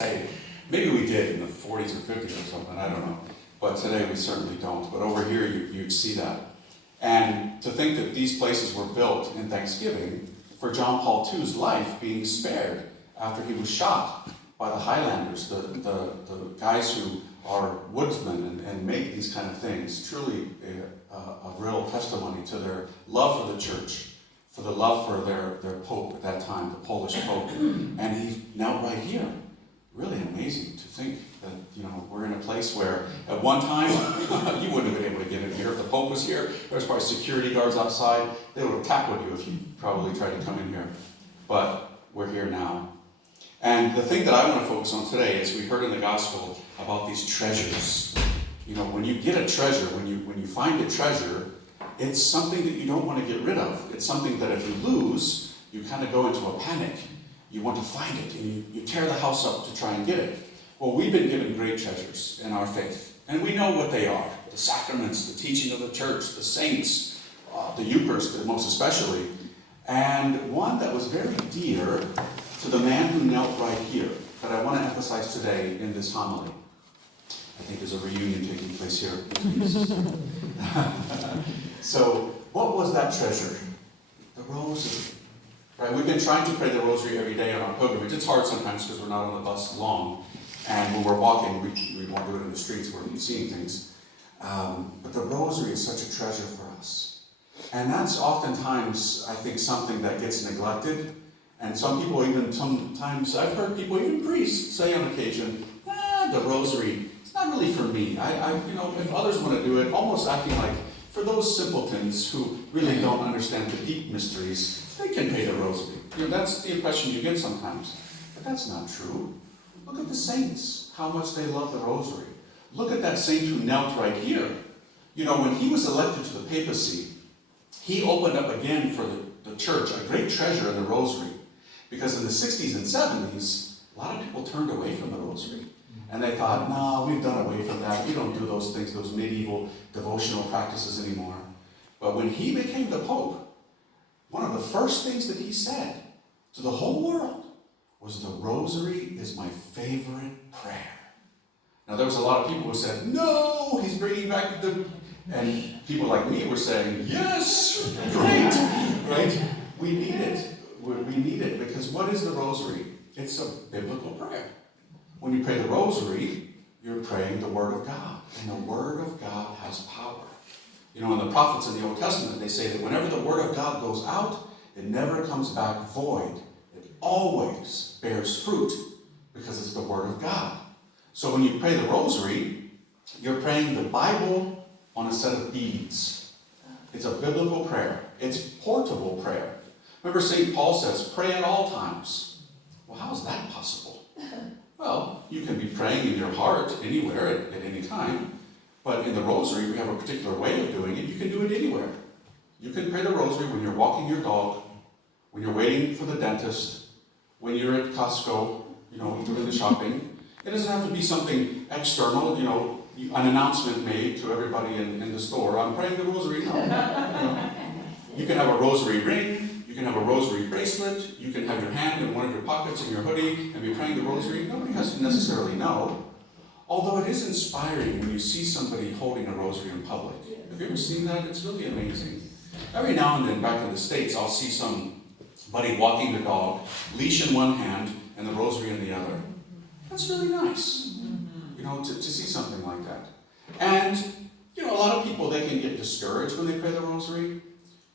Maybe we did in the 40s or 50s or something, I don't know. But today we certainly don't. But over here you'd see that. And to think that these places were built in thanksgiving for John Paul II's life being spared after he was shot by the Highlanders, the guys who are woodsmen and make these kind of things. Truly a real testimony to their love for the church, for the love for their Pope at that time, the Polish Pope. And he knelt right here. Really amazing to think that, we're in a place where at one time, you wouldn't have been able to get in here. If the Pope was here, there was probably security guards outside. They would have tackled you if you probably tried to come in here. But we're here now. And the thing that I want to focus on today is we heard in the gospel about these treasures. When you get a treasure, when you find a treasure, it's something that you don't want to get rid of. It's something that if you lose, you kind of go into a panic. You want to find it, and you tear the house up to try and get it. Well, we've been given great treasures in our faith, and we know what they are. The sacraments, the teaching of the church, the saints, the Eucharist most especially. And one that was very dear to the man who knelt right here, that I want to emphasize today in this homily. I think there's a reunion taking place here between the sisters. So, what was that treasure? The rosary. Right, we've been trying to pray the rosary every day on our pilgrimage. It's hard sometimes because we're not on the bus long. And when we're walking, we won't do it in the streets where we're seeing things. But the rosary is such a treasure for us. And that's oftentimes, I think, something that gets neglected. And some people sometimes, I've heard people, even priests, say on occasion, the rosary, it's not really for me. If others want to do it, almost acting like, for those simpletons who really don't understand the deep mysteries, they can pray the rosary. That's the impression you get sometimes. But that's not true. Look at the saints, how much they love the rosary. Look at that saint who knelt right here. When he was elected to the papacy, he opened up again for the church a great treasure in the rosary. Because in the 60s and 70s, a lot of people turned away from the rosary. And they thought, no, we've done away from that. We don't do those things, those medieval devotional practices anymore. But when he became the Pope, one of the first things that he said to the whole world was, the rosary is my favorite prayer. Now, there was a lot of people who said, no, he's bringing back and people like me were saying, yes, great, right? We need it. We need it because what is the rosary? It's a biblical prayer. When you pray the rosary, you're praying the Word of God. And the Word of God has power. In the prophets in the Old Testament, they say that whenever the Word of God goes out, it never comes back void. It always bears fruit because it's the Word of God. So when you pray the rosary, you're praying the Bible on a set of beads. It's a biblical prayer. It's portable prayer. Remember, St. Paul says, pray at all times. Well, how is that possible? Well, you can be praying in your heart anywhere at any time. But in the rosary, we have a particular way of doing it. You can do it anywhere. You can pray the rosary when you're walking your dog, when you're waiting for the dentist, when you're at Costco, doing the shopping. It doesn't have to be something external, an announcement made to everybody in the store. I'm praying the rosary. No. You can have a rosary ring. You can have a rosary bracelet. You can have your hand in one of your pockets in your hoodie and be praying the rosary. Nobody has to necessarily know. Although it is inspiring when you see somebody holding a rosary in public. Have you ever seen that? It's really amazing. Every now and then back in the States, I'll see somebody walking the dog, leash in one hand and the rosary in the other. That's really nice, to see something like that. And, a lot of people, they can get discouraged when they pray the rosary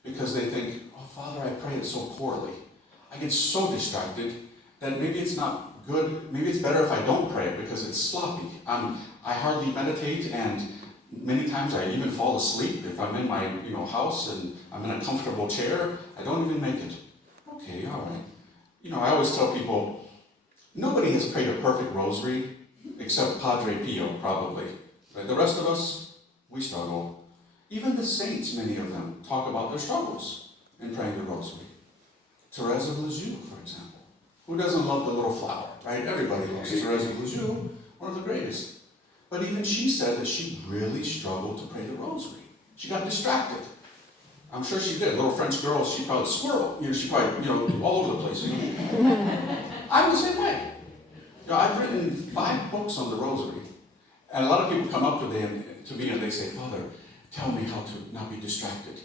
because they think, oh, Father, I pray it so poorly. I get so distracted that maybe it's not good. Maybe it's better if I don't pray it because it's sloppy. I hardly meditate, and many times I even fall asleep if I'm in my house and I'm in a comfortable chair. I don't even make it. Okay, all right. I always tell people, nobody has prayed a perfect rosary except Padre Pio, probably. Right? The rest of us, we struggle. Even the saints, many of them, talk about their struggles in praying the rosary. Therese of Lisieux, for example. Who doesn't love the little flower, right? Everybody loves Therese of Lisieux, one of the greatest. But even she said that she really struggled to pray the rosary. She got distracted. I'm sure she did. Little French girl, she probably squirreled. She probably, all over the place. I'm the same way. I've written 5 books on the Rosary. And a lot of people come up to me and they say, Father, tell me how to not be distracted.